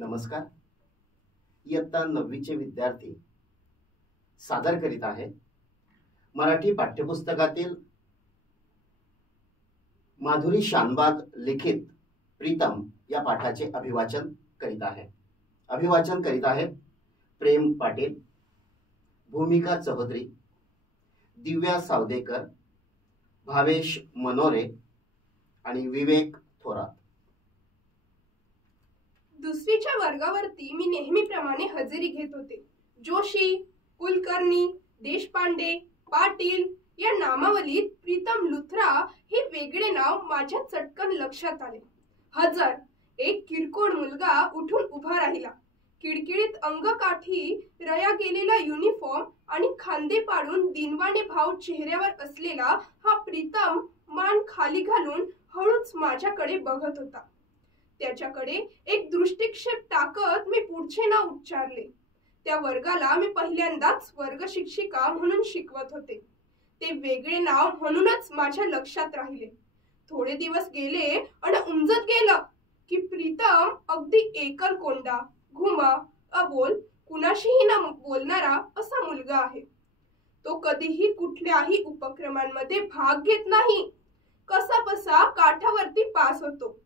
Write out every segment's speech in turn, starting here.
नमस्कार. इयत्ता 9वीचे विद्यार्थी सादर करीत आहे मराठी पाठ्यपुस्तकातील माधुरी शानबाग लिखित प्रीतम या पाठाचे अभिवाचन करीत आहे प्रेम पाटील, भूमिका चौधरी, दिव्या सावदेकर, भावेश मनोरे आणि विवेक थोरात. दुसरीच्या वर्गावरती मी नेहमीप्रमाणे हजेरी घेत होते. जोशी, कुलकर्णी, देशपांडे, पाटील या नामावलीत प्रीतम लुथरा हे वेगळे नाव माझ्या चटकन लक्षात आले. हजर एक किरकोळ मुलगा उठून उभा राहिला. किडकिडीत अंगकाठी, रया गेलेला युनिफॉर्म आणि खांदे पाडून दिनवाणे भाव चेहऱ्यावर असलेला हा प्रीतम मान खाली घालून हळूच माझ्याकडे बघत होता. त्याच्याकडे एक दृष्टिक्षेप टाकत मी पुढचे नाव उच्चारले. त्या वर्गाला मी पहिल्यांदाच वर्ग शिक्षिका म्हणून शिकवत होते. ते वेगळे नाव म्हणूनच माझ्या लक्षात राहिले. थोडे दिवस गेले आणि उमजत गेलं की प्रीतम अगदी एकलकोंडा, घुमा, अबोल, कुणाशीही न बोलणारा असा मुलगा आहे. तो कधीही कुठल्याही उपक्रमांमध्ये भाग घेत नाही. कसा बसा काठावरती पास होतो.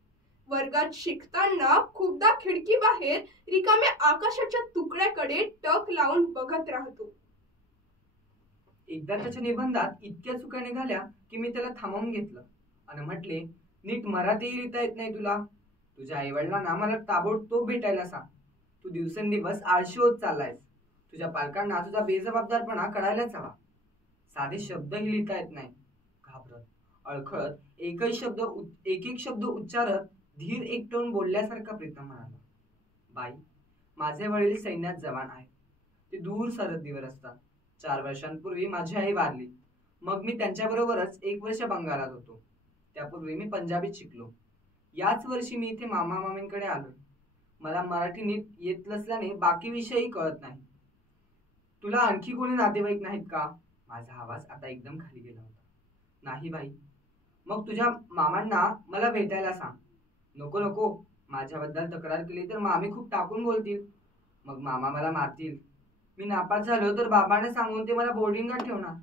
वर्गात शिकताना खूपदा खिडकी बाहेर रिकाम्या आकाशाच्या तुकड्याकडे टक लावून बघत राहतो. एकदा त्याच्या निबंधात इतक्या चुका निघाल्या की मी त्याला थांबवून घेतलं आणि म्हटले, नीट मराठीही लिहिता येत नाही तुला. तुझ्या आईवडिलांना मला ताबडतोब भेटायला सांग. तू दिवसेंदिवस आळशी होत चाललायस. तुझ्या पालकांना तुझा बेजबाबदारपणा कळायलाच हवा. साधे शब्दही लिहिता येत नाही. घाबरत, अळखळत, एक एक शब्द उच्चारत धीर एकटवून बोलल्यासारखा प्रीतम म्हणाला, बाई, माझे वडील सैन्यात जवान आहेत. ते दूर सरहद्दीवर असतात. 4 वर्षांपूर्वी माझी आई वारली. मग मी त्यांच्याबरोबरच 1 वर्ष बंगालात होतो. त्यापूर्वी मी पंजाबीत शिकलो. याच वर्षी मी इथे मामा मामींकडे आलो. मला मराठी नीट येत नसल्याने बाकी विषयही कळत नाही. तुला आणखी कोणी नातेवाईक नाहीत का? माझा आवाज आता एकदम खाली गेला होता. नाही बाई. मग तुझ्या मामांना मला भेटायला सांग. नको नको, माझ्याबद्दल तक्रार केली तर मामी खूप टाकून बोलतील. मग मामा मला मारतील. मी नापास झालो तर बाबांना सांगून ते मला बोर्डिंगात ठेवणार.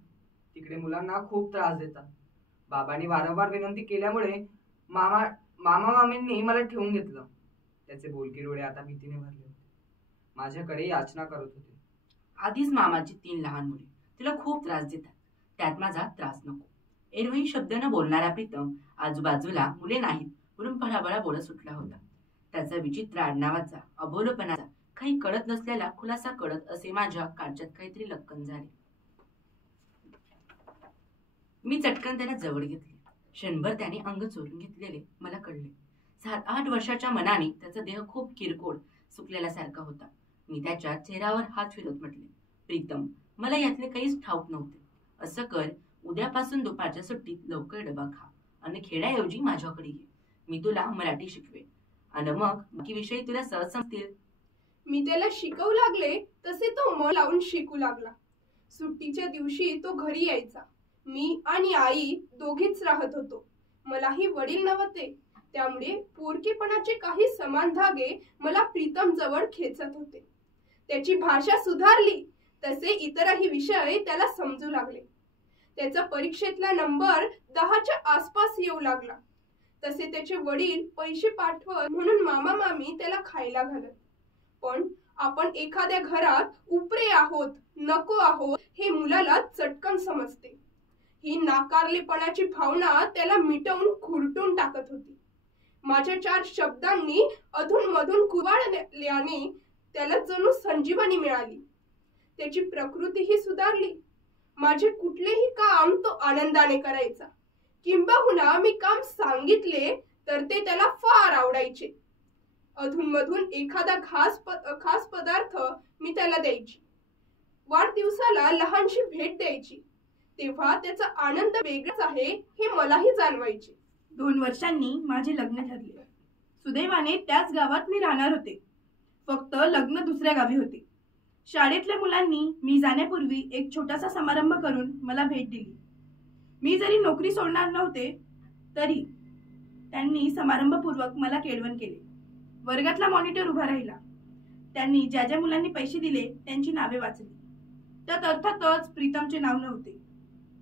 तिकडे मुलांना खूप त्रास देतात. बाबांनी वारंवार विनंती केल्यामुळे मामा मामींनी मला ठेवून घेतलं. त्याचे बोलके डोळे आता भीतीने भरले होते. माझ्याकडे याचना करत होते. आधीच मामाची 3 लहान मुले तिला खूप त्रास देतात. त्यात माझा त्रास नको. एरवी शब्द न बोलणारा प्रीतम आजूबाजूला मुले नाहीत म्हणून भडाभडा बोलत सुटला होता. त्याचा विचित्र आडनावाचा, अबोलपणाचा, काही कळत नसलेला खुलासा कळत असे माझ्या काळजात काहीतरी लक्कन झाले. मी चटकन त्याला जवळ घेतले. क्षणभर त्याने अंग चोरून घेतलेले मला कळले. 7-8 वर्षाच्या मनाने त्याचा देह खूप किरकोळ सुकलेल्यासारखा होता. मी त्याच्या चेहऱ्यावर हात फिरत म्हटले, प्रीतम, मला यातले काहीच ठाऊक नव्हते. असं कर, उद्यापासून दुपारच्या सुट्टीत लवकर डबा खा आणि खेड्याऐवजी माझ्याकडे ये. मी तुला मराठी शिकवेन आणि मग बाकी विषय तुला सहज समजतील. मी त्याला शिकवू लागले तसे तो मन लावून शिकू लागला. सुट्टीच्या दिवशी तो घरी यायचा. मी आणि आई दोघीच राहत होतो. मलाही वडील नव्हते. त्यामुळे पोरकेपणाचे काही समान धागे मला प्रीतम जवळ खेचत होते. त्याची भाषा सुधारली तसे इतरही विषय त्याला समजू लागले. त्याचा परीक्षेतला नंबर 10च्या आसपास येऊ लागला. तसे त्याचे वडील पैसे पाठवत म्हणून मामा मामी त्याला खायला घालत. पण आपण एखाद्या घरात उपरे आहोत, नको आहोत हे मुलाला चटकन समजते. ही नाकारलेपणाची भावना त्याला मिटवून खुरटून टाकत होती. माझ्या 4 शब्दांनी अधूनमधून कुवाळल्याने त्याला जणू संजीवनी मिळाली. त्याची प्रकृतीही सुधारली. माझे कुठलेही काम तो आनंदाने करायचा. किंबहुना मी काम सांगितले तर ते त्याला फार आवडायचे. अधूनमधून एखादा खास पदार्थ मी त्याला द्यायची. वाढदिवसाला लहानशी भेट द्यायची. तेव्हा त्याचा आनंद वेगळाच आहे हे मलाही जाणवायचे. 2 वर्षांनी माझे लग्न ठरले. सुदैवाने त्याच गावात मी राहणार होते. फक्त लग्न दुसऱ्या गावी होते. शाळेतल्या मुलांनी मी जाण्यापूर्वी एक छोटासा समारंभ करून मला भेट दिली. मी जरी नोकरी सोडणार नव्हते तरी त्यांनी समारंभपूर्वक मला केळवण केले. वर्गातला मॉनिटर उभा राहिला. त्यांनी ज्या ज्या मुलांनी पैसे दिले त्यांची नावे वाचली. त्यात अर्थातच प्रीतमचे नाव नव्हते.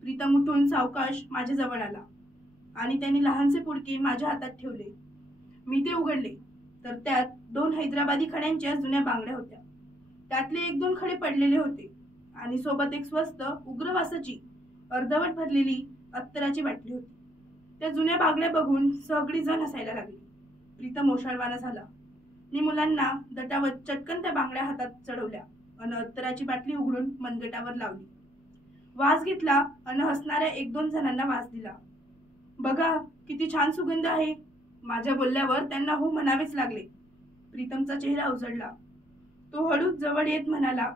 प्रीतम उठून सावकाश माझ्या जवळ आला आणि त्यांनी लहानसे पुडके माझ्या हातात ठेवले. मी ते उघडले तर त्यात 2 हैदराबादी खड्यांच्या जुन्या बांगड्या होत्या. त्यातले 1-2 खडे पडलेले होते आणि सोबत एक स्वस्त उग्रवासाची अर्धवट भरलेली अत्तराची बाटली होती. त्या जुन्या बांगड्या बघून सगळी जण हसायला लागली. प्रीतम ओशाळवाना झाला. मी मुलांना दटावत चटकन त्या बांगड्या हातात चढवल्या अन अत्तराची बाटली उघडून मनगटावर लावली. वास घेतला अन हसणाऱ्या 1-2 जणांना वास दिला. बघा किती छान सुगंध आहे. माझ्या बोलल्यावर त्यांना हो म्हणावेच लागले. प्रीतमचा चेहरा उजळला. तो हळूच जवळ येत म्हणाला,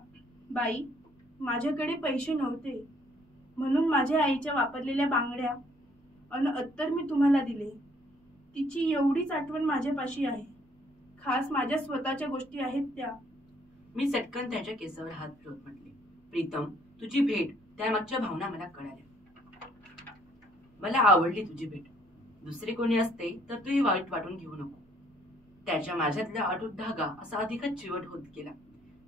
बाई, माझ्याकडे पैसे नव्हते म्हणून माझ्या आईच्या वापरलेल्या बांगड्या अन अत्तर मी तुम्हाला दिले. तिची एवढीच आठवण माझ्यापाशी आहे. खास माझ्या स्वतःच्या गोष्टी आहेत त्या. मी चटकन त्याच्या केसावर हात फिरवत म्हटले, प्रीतम, तुझी भेट त्यामागच्या भावना मला कळाल्या. मला आवडली तुझी भेट. दुसरे कोणी असते तर तूही वाईट वाटून घेऊ नको. त्याच्या माझ्यातला अटूट धागा असा अधिकच चिवट होत गेला.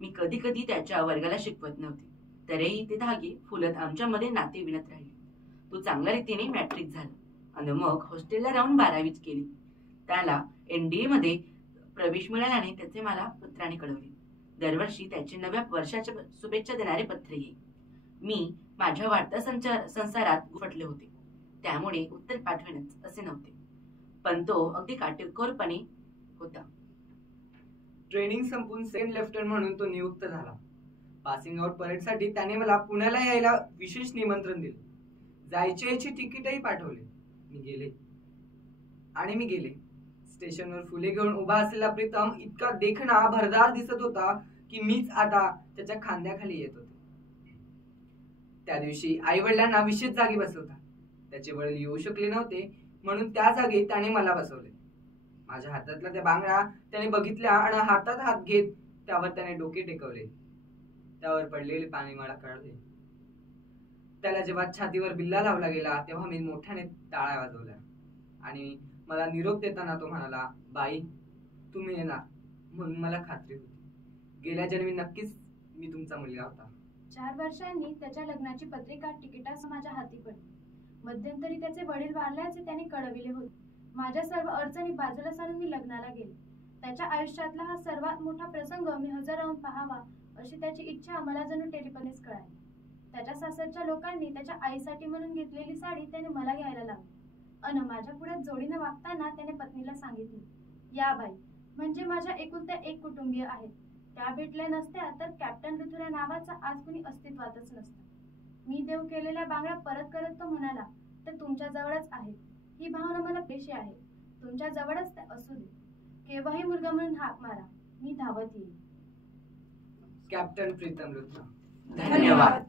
मी कधी कधी त्याच्या वर्गाला शिकवत नव्हते, तरीही ते धागे फुलत आमच्यामध्ये नाते विणत राहिले. तो चांगल्या रीतीने मॅट्रिक झाला आणि मग हॉस्टेलला राहून 12वीच केली. त्याला NDA मध्ये प्रवेश मिळाल्याने त्याचे मला पत्राने कळवले. दरवर्षी त्याचे नव्या वर्षाच्या शुभेच्छा देणारे पत्र येई. मी माझ्या वाढत्या संसारात गुफटले होते, त्यामुळे उत्तर पाठवेनच असे नव्हते, पण तो अगदी काटेकोरपणे होता. ट्रेनिंग संपून सेकंड लेफ्टनंट म्हणून तो नियुक्त झाला. पासिंग आउट परेडसाठी त्याने मला पुण्याला यायला विशेष निमंत्रण दिले. जायची याची तिकीटही पाठवले. मी गेले. स्टेशनवर फुले घेऊन उभा असलेला प्रीतम इतका देखणा भरदार दिसत होता की मीच आता त्याच्या खांद्याखाली येत होते. त्या दिवशी आई वडिलांना विशेष जागी बसवता. त्याचे वडील येऊ शकले नव्हते म्हणून त्या जागी त्याने मला बसवले. माझ्या हातातल्या त्या बांगड्या त्याने बघितल्या आणि हातात हात घेत त्यावर त्याने डोके टेकवले. त्यावर पडलेले पाणी मला कळले. त्याला जेव्हा छातीवर बिल्ला लावला गेला तेव्हा मी मोठ्याने टाळ्या वाजवल्या आणि मला निरोप देताना तो म्हणाला, बाई, तुम्ही येणार म्हणून मला खात्री होती. गेल्या जन्मी नक्कीच मी तुमचा मुलगा होता. 4 वर्षांनी त्याच्या लग्नाची पत्रिका तिकिटास माझ्या हाती पडली. मध्यंतरी त्याचे वडील वारल्याचे त्याने कळविले होते. माझ्या सर्व अडचणी बाजूला सारून मी लग्नाला गेले. त्याच्या आयुष्यातला हा सर्वात मोठा प्रसंग मी हजर राहून पाहावा अशी त्याची इच्छा मला जणू टेलिफोनीच कळाली. त्याच्या सासरच्या लोकांनी त्याच्या आईसाठी म्हणून घेतलेली साडी त्याने मला घ्यायला लावली अन माझ्या पुढे जोडीने वागताना त्याने पत्नीला सांगितले, या बाई म्हणजे माझ्या एकुलत्या एक कुटुंबीय आहेत. त्या भेटल्या नसत्या तर कॅप्टन ऋतुरा नावाचा आज कुणी अस्तित्वातच नसतं. मी देव केलेल्या बांगड्या परत करत तो म्हणाला, तर तुमच्या जवळच आहे. ही भावना मला पेशी आहे. तुमच्या जवळच ते असू दे. केव्हाही मुलगा म्हणून हाक मारा, मी धावत येईल. कॅप्टन प्रीतम लुथरा. धन्यवाद.